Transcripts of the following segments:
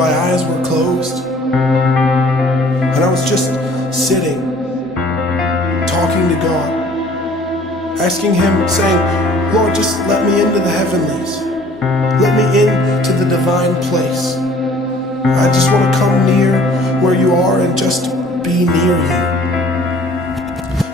my eyes were closed, and I was just sitting, talking to God, asking Him, saying, Lord, just let me into the heavenlies. Let me into the divine place. I just want to come near where you are and just be near you.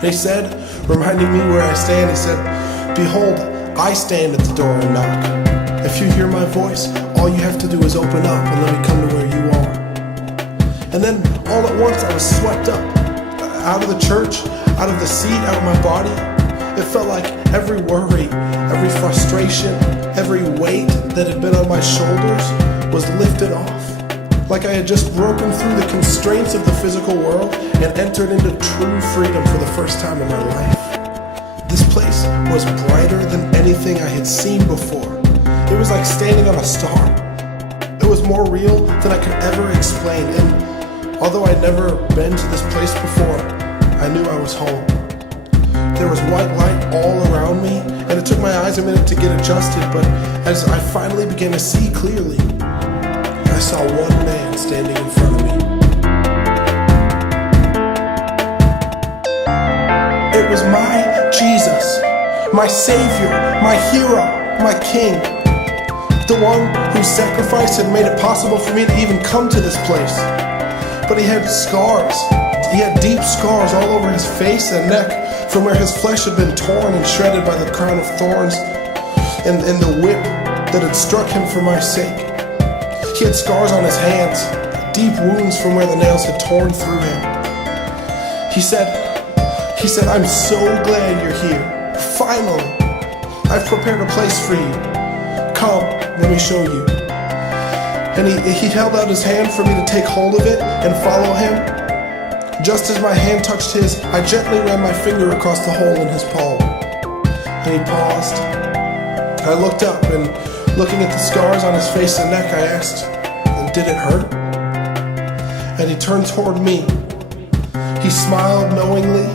And He said, reminding me where I stand, He said, behold, I stand at the door and knock. If you hear my voice, all you have to do is open up and let me come to where you are. And then all at once I was swept up, out of the church, out of the seat, out of my body. It felt like every worry, every frustration, every weight that had been on my shoulders was lifted off. Like I had just broken through the constraints of the physical world and entered into true freedom for the first time in my life. This place was brighter than anything I had seen before. It was like standing on a star. It was more real than I could ever explain. And although I'd never been to this place before, I knew I was home. There was white light all around me, and it took my eyes a minute to get adjusted, but as I finally began to see clearly, I saw one man standing in front of me. It was my Jesus, my Savior, my hero, my King, the one whose sacrifice had made it possible for me to even come to this place. But he had scars. He had deep scars all over his face and neck from where his flesh had been torn and shredded by the crown of thorns and the whip that had struck him for my sake. He had scars on his hands, deep wounds from where the nails had torn through him. He said, I'm so glad you're here. Finally, I've prepared a place for you. Come, let me show you. And he held out his hand for me to take hold of it and follow him. Just as my hand touched his, I gently ran my finger across the hole in his palm. And he paused. I looked up, and looking at the scars on his face and neck, I asked, did it hurt? And he turned toward me. He smiled knowingly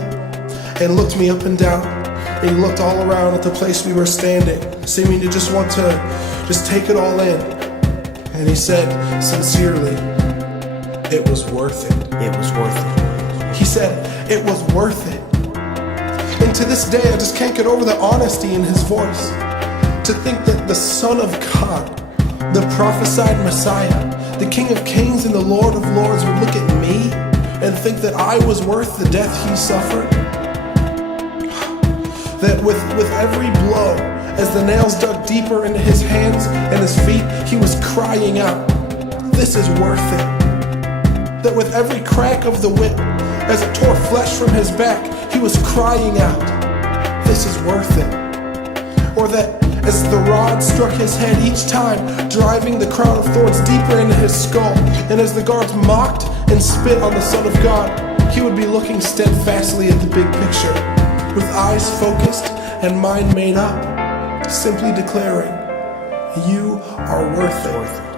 and looked me up and down. And he looked all around at the place we were standing, seeming to just want to take it all in. And he said, sincerely, it was worth it. It was worth it. He said, it was worth it. And to this day, I just can't get over the honesty in his voice. To think that the Son of God, the prophesied Messiah, the King of Kings and the Lord of Lords would look at me and think that I was worth the death he suffered. That with every blow, as the nails dug deeper into his hands and his feet, he was crying out, this is worth it. That with every crack of the whip, as it tore flesh from his back, he was crying out, this is worth it. Or that as the rod struck his head each time, driving the crown of thorns deeper into his skull, and as the guards mocked and spit on the Son of God, he would be looking steadfastly at the big picture, with eyes focused and mind made up, simply declaring, you are worth it.